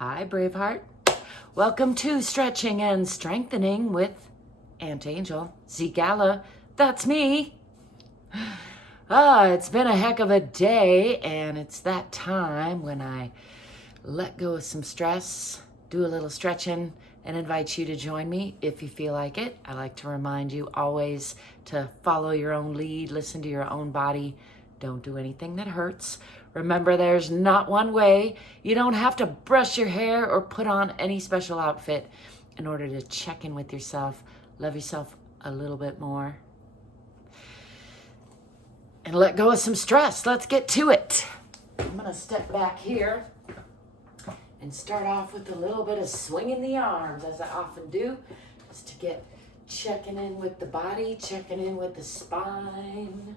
Hi, Braveheart. Welcome to Stretching and Strengthening with Aunt Angel, ZGALA. That's me. It's been a heck of a day, and it's that time when I let go of some stress, do a little stretching, and invite you to join me if you feel like it. I like to remind you always to follow your own lead, listen to your own body. Don't do anything that hurts. Remember, there's not one way. You don't have to brush your hair or put on any special outfit in order to check in with yourself, love yourself a little bit more, and let go of some stress. Let's get to it. I'm gonna step back here and start off with a little bit of swinging the arms, as I often do, just to get checking in with the body, checking in with the spine.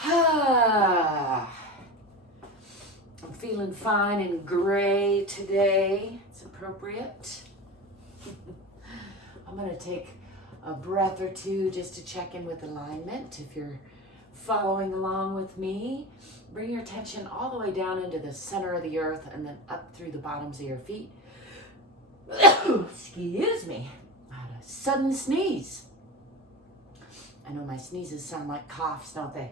I'm feeling fine and gray today. It's appropriate. I'm going to take a breath or two just to check in with alignment. If you're following along with me, bring your attention all the way down into the center of the earth and then up through the bottoms of your feet. Excuse me. I had a sudden sneeze. I know my sneezes sound like coughs, don't they?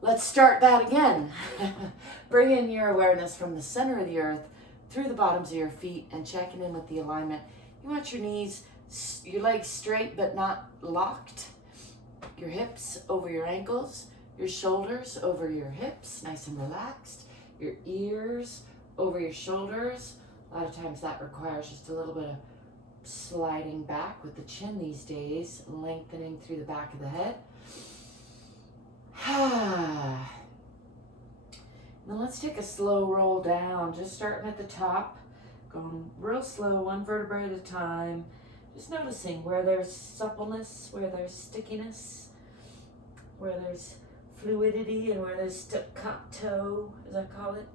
Let's start that again. Bring in your awareness from the center of the earth through the bottoms of your feet and checking in with the alignment. You want your knees, your legs straight but not locked. Your hips over your ankles, your shoulders over your hips, nice and relaxed. Your ears over your shoulders. A lot of times that requires just a little bit of sliding back with the chin these days, lengthening through the back of the head. Now let's take a slow roll down, just starting at the top, going real slow, one vertebrae at a time, just noticing where there's suppleness, where there's stickiness, where there's fluidity, and where there's staccato, as I call it.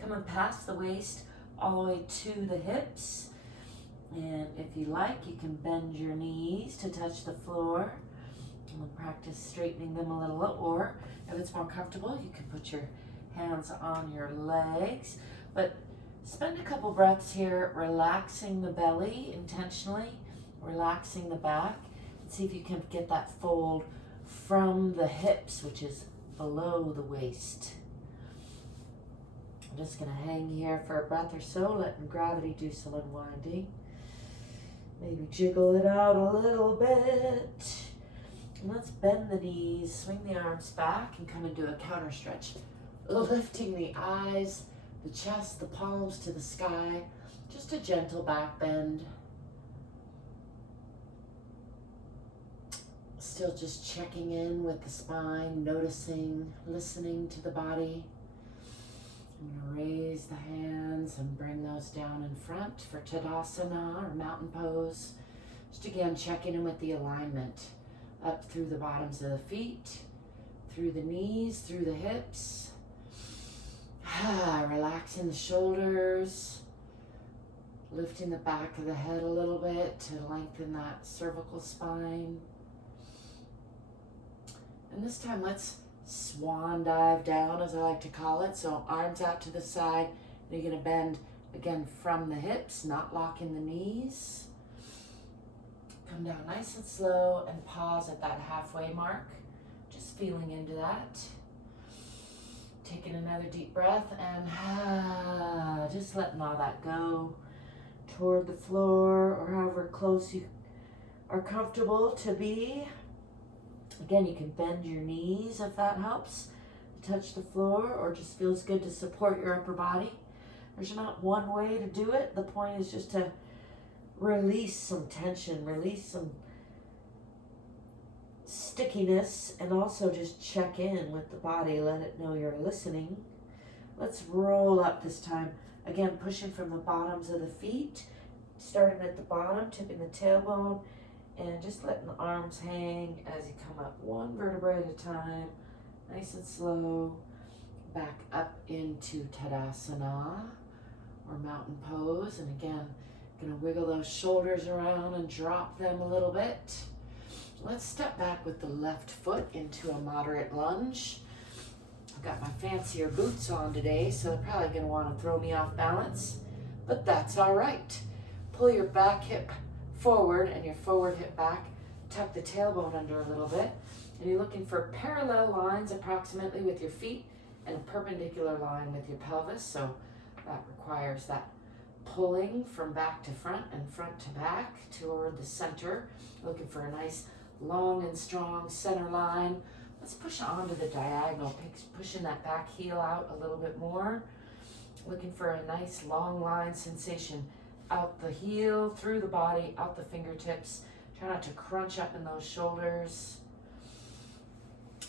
Coming past the waist, all the way to the hips, and if you like, you can bend your knees to touch the floor. We'll practice straightening them a little, or if it's more comfortable, you can put your hands on your legs. But spend a couple breaths here, relaxing the belly intentionally, relaxing the back, and see if you can get that fold from the hips, which is below the waist. I'm just going to hang here for a breath or so, letting gravity do some unwinding. Maybe jiggle it out a little bit. And let's bend the knees, swing the arms back, and come into a counter stretch. Lifting the eyes, the chest, the palms to the sky. Just a gentle back bend. Still just checking in with the spine, noticing, listening to the body. I'm going to raise the hands and bring those down in front for Tadasana or mountain pose. Just again checking in with the alignment. Up through the bottoms of the feet, through the knees, through the hips. Relaxing the shoulders, lifting the back of the head a little bit to lengthen that cervical spine. And this time let's swan dive down, as I like to call it. So arms out to the side, and you're going to bend again from the hips, not locking the knees. Come down nice and slow and pause at that halfway mark. Just feeling into that. Taking another deep breath and just letting all that go toward the floor or however close you are comfortable to be. Again, you can bend your knees if that helps to touch the floor or just feels good to support your upper body. There's not one way to do it. The point is just to release some tension, release some stickiness, and also just check in with the body. Let it know you're listening. Let's roll up this time. Again, pushing from the bottoms of the feet, starting at the bottom, tipping the tailbone, and just letting the arms hang as you come up one vertebrae at a time, nice and slow. Back up into Tadasana or mountain pose, and again, going to wiggle those shoulders around and drop them a little bit. Let's step back with the left foot into a moderate lunge. I've got my fancier boots on today, so they're probably going to want to throw me off balance, but that's all right. Pull your back hip forward and your forward hip back. Tuck the tailbone under a little bit, and you're looking for parallel lines approximately with your feet and a perpendicular line with your pelvis, so that requires that pulling from back to front and front to back toward the center. Looking for a nice long and strong center line. Let's push onto the diagonal, pushing that back heel out a little bit more. Looking for a nice long line sensation out the heel, through the body, out the fingertips. Try not to crunch up in those shoulders.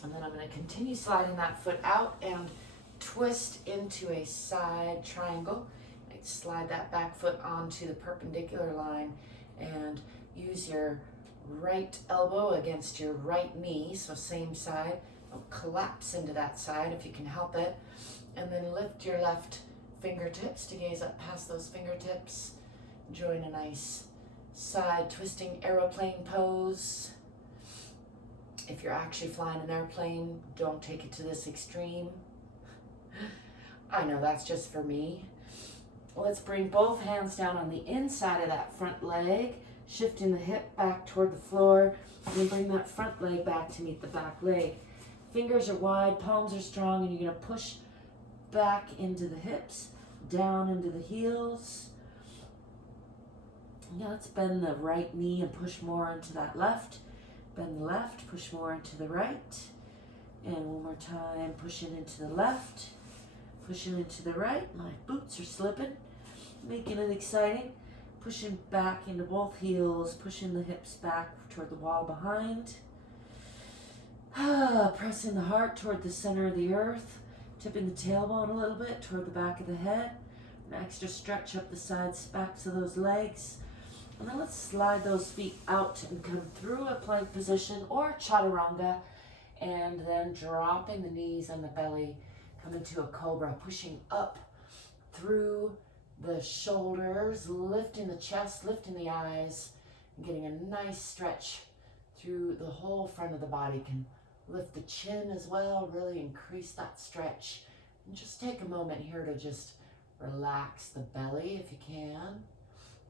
And then I'm going to continue sliding that foot out and twist into a side triangle. Slide that back foot onto the perpendicular line and use your right elbow against your right knee, so same side. Don't collapse into that side if you can help it. And then lift your left fingertips to gaze up past those fingertips. Join a nice side twisting aeroplane pose. If you're actually flying an airplane, don't take it to this extreme. I know that's just for me. Let's bring both hands down on the inside of that front leg, shifting the hip back toward the floor, and then bring that front leg back to meet the back leg. Fingers are wide, palms are strong, and you're going to push back into the hips, down into the heels. Now let's bend the right knee and push more into that left. Bend the left, push more into the right. And one more time, pushing into the left. Pushing into the right, my boots are slipping, making it exciting. Pushing back into both heels, pushing the hips back toward the wall behind. Pressing the heart toward the center of the earth, tipping the tailbone a little bit toward the back of the head. An extra stretch up the sides, backs of those legs. And then let's slide those feet out and come through a plank position or chaturanga, and then dropping the knees and the belly. Come into a cobra, pushing up through the shoulders, lifting the chest, lifting the eyes, and getting a nice stretch through the whole front of the body. Can lift the chin as well, really increase that stretch. And just take a moment here to just relax the belly if you can.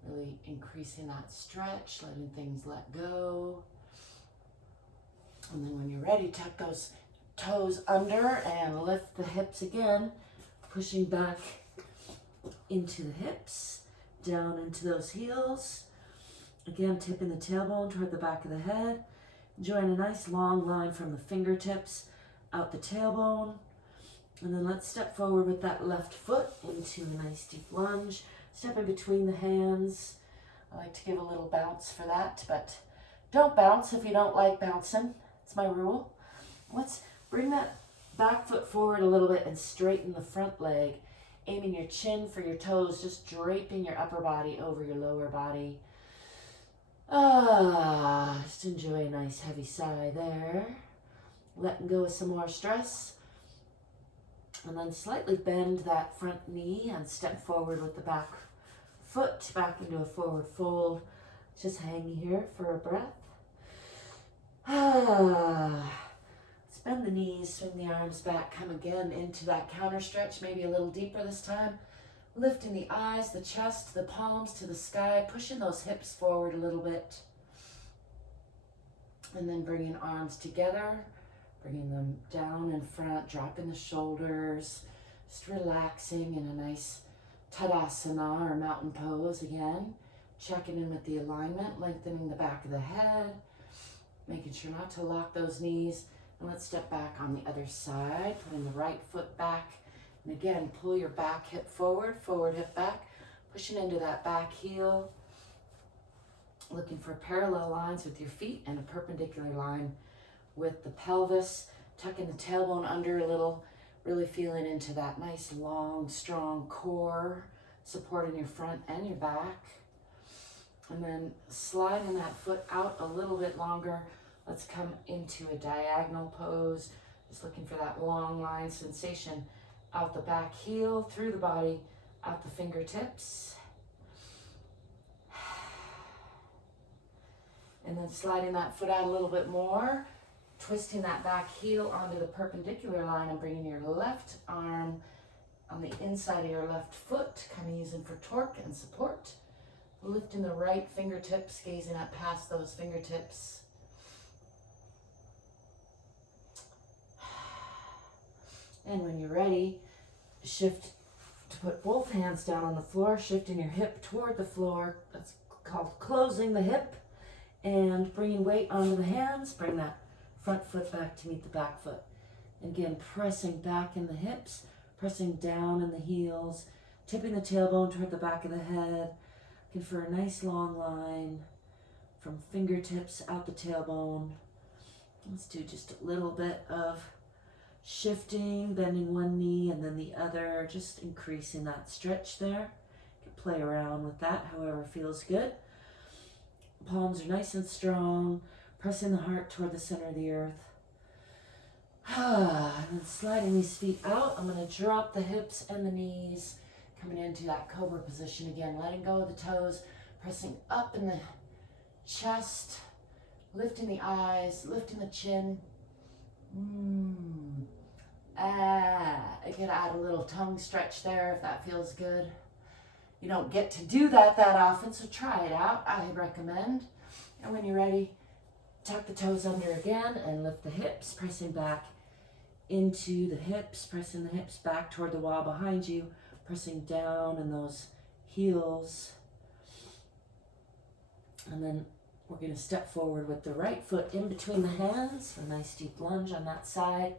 Really increasing that stretch, letting things let go. And then when you're ready, tuck those toes under and lift the hips again, pushing back into the hips, down into those heels. Again, tipping the tailbone toward the back of the head. Join a nice long line from the fingertips out the tailbone. And then let's step forward with that left foot into a nice deep lunge. Step in between the hands. I like to give a little bounce for that, but don't bounce if you don't like bouncing. It's my rule. Let's bring that back foot forward a little bit and straighten the front leg, aiming your chin for your toes, just draping your upper body over your lower body. Just enjoy a nice heavy sigh there. Letting go of some more stress. And then slightly bend that front knee and step forward with the back foot back into a forward fold. Just hanging here for a breath. Bend the knees, swing the arms back, come again into that counter stretch, maybe a little deeper this time. Lifting the eyes, the chest, the palms to the sky, pushing those hips forward a little bit. And then bringing arms together, bringing them down in front, dropping the shoulders, just relaxing in a nice Tadasana or mountain pose again. Checking in with the alignment, lengthening the back of the head, making sure not to lock those knees. And let's step back on the other side, putting the right foot back. And again, pull your back hip forward, forward hip back, pushing into that back heel. Looking for parallel lines with your feet and a perpendicular line with the pelvis. Tucking the tailbone under a little, really feeling into that nice, long, strong core, supporting your front and your back. And then sliding that foot out a little bit longer. Let's come into a diagonal pose. Just looking for that long line sensation out the back heel, through the body, out the fingertips. And then sliding that foot out a little bit more. twisting that back heel onto the perpendicular line and bringing your left arm on the inside of your left foot, kind of using for torque and support. Lifting the right fingertips, gazing up past those fingertips. And when you're ready, shift to put both hands down on the floor, shifting your hip toward the floor. That's called closing the hip. And bringing weight onto the hands, bring that front foot back to meet the back foot. Again, pressing back in the hips, pressing down in the heels, tipping the tailbone toward the back of the head. Looking for a nice long line from fingertips out the tailbone. Let's do just a little bit of shifting, bending one knee and then the other, just increasing that stretch there. You can play around with that however feels good. Palms are nice and strong, pressing the heart toward the center of the earth. And then sliding these feet out, I'm going to drop the hips and the knees, coming into that cobra position again, letting go of the toes, pressing up in the chest, lifting the eyes, lifting the chin. I could add a little tongue stretch there if that feels good. You don't get to do that often, so try it out, I recommend. And when you're ready, tuck the toes under again and lift the hips, pressing back into the hips, pressing the hips back toward the wall behind you, pressing down in those heels. And then we're going to step forward with the right foot in between the hands, a nice deep lunge on that side.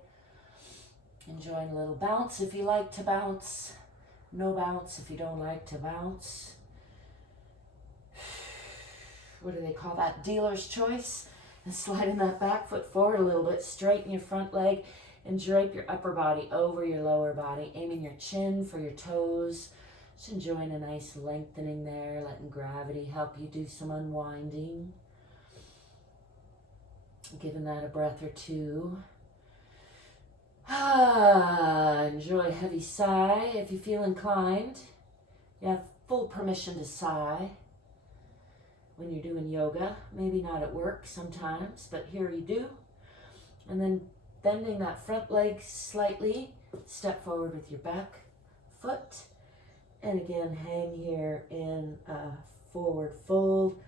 Enjoying a little bounce if you like to bounce. No bounce if you don't like to bounce. What do they call that? Dealer's choice. And sliding that back foot forward a little bit. Straighten your front leg and drape your upper body over your lower body. Aiming your chin for your toes. Just enjoying a nice lengthening there. Letting gravity help you do some unwinding. Giving that a breath or two. Enjoy a heavy sigh if you feel inclined. You have full permission to sigh when you're doing yoga. Maybe not at work sometimes, but here you do. And then bending that front leg slightly, step forward with your back foot. And again, hang here in a forward fold.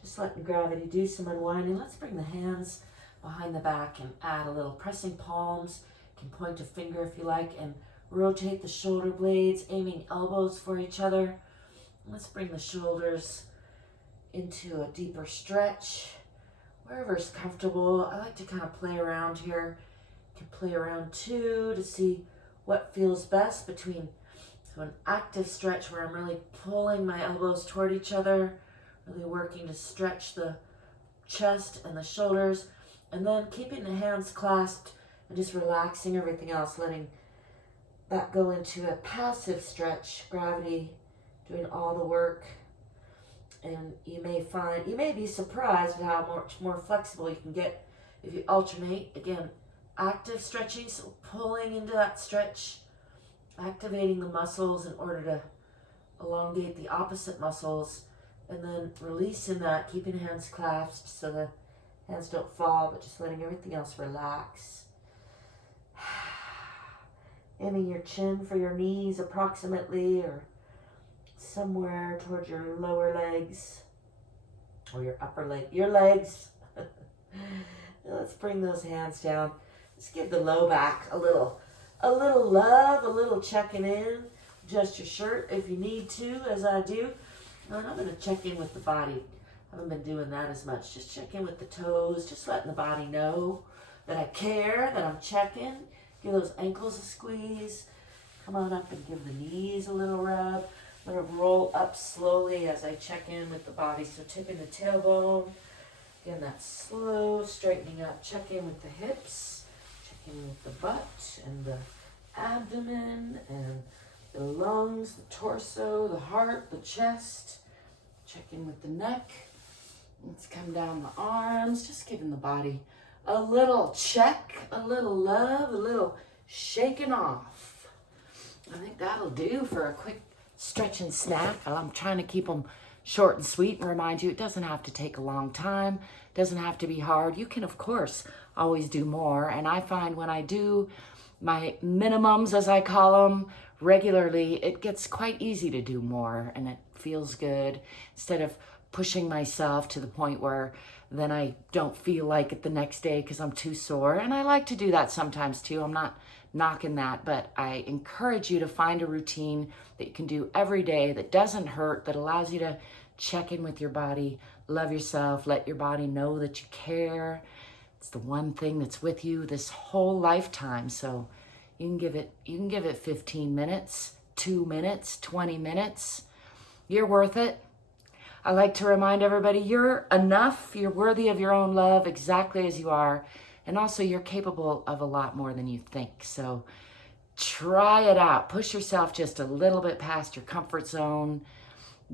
Just letting gravity do some unwinding. Let's bring the hands behind the back and add a little pressing palms. You can point a finger if you like and rotate the shoulder blades, aiming elbows for each other. Let's bring the shoulders into a deeper stretch. Wherever's comfortable. I like to kind of play around here. You can play around too to see what feels best between an active stretch where I'm really pulling my elbows toward each other, really working to stretch the chest and the shoulders, and then keeping the hands clasped and just relaxing everything else, letting that go into a passive stretch, gravity doing all the work. And you may be surprised at how much more flexible you can get if you alternate. Again, active stretching, so pulling into that stretch, activating the muscles in order to elongate the opposite muscles, and then releasing that, keeping the hands clasped so the hands don't fall, but just letting everything else relax. Aiming your chin for your knees approximately, or somewhere towards your lower legs, or your upper leg, your legs. Let's bring those hands down. Let's give the low back a little love, a little checking in. Adjust your shirt if you need to, as I do. And I'm going to check in with the body. I haven't been doing that as much. Just check in with the toes, just letting the body know that I care, that I'm checking. Give those ankles a squeeze. Come on up and give the knees a little rub. Let it roll up slowly as I check in with the body. So tipping the tailbone. Again, that slow straightening up. Check in with the hips. Check in with the butt and the abdomen and the lungs, the torso, the heart, the chest. Check in with the neck. Let's come down the arms. Just giving the body a little check, a little love, a little shaking off. I think that'll do for a quick stretch and snack. I'm trying to keep them short and sweet and remind you it doesn't have to take a long time. It doesn't have to be hard. You can, of course, always do more. And I find when I do my minimums, as I call them, regularly, it gets quite easy to do more, and it feels good instead of pushing myself to the point where then I don't feel like it the next day because I'm too sore. And I like to do that sometimes too. I'm not knocking that, but I encourage you to find a routine that you can do every day that doesn't hurt, that allows you to check in with your body, love yourself, let your body know that you care. It's the one thing that's with you this whole lifetime. So you can give it 15 minutes, 2 minutes, 20 minutes. You're worth it. I like to remind everybody you're enough. You're worthy of your own love exactly as you are. And also you're capable of a lot more than you think. So try it out. Push yourself just a little bit past your comfort zone.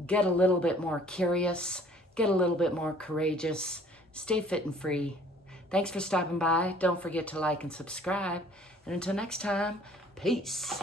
Get a little bit more curious. Get a little bit more courageous. Stay fit and free. Thanks for stopping by. Don't forget to like and subscribe. And until next time, peace.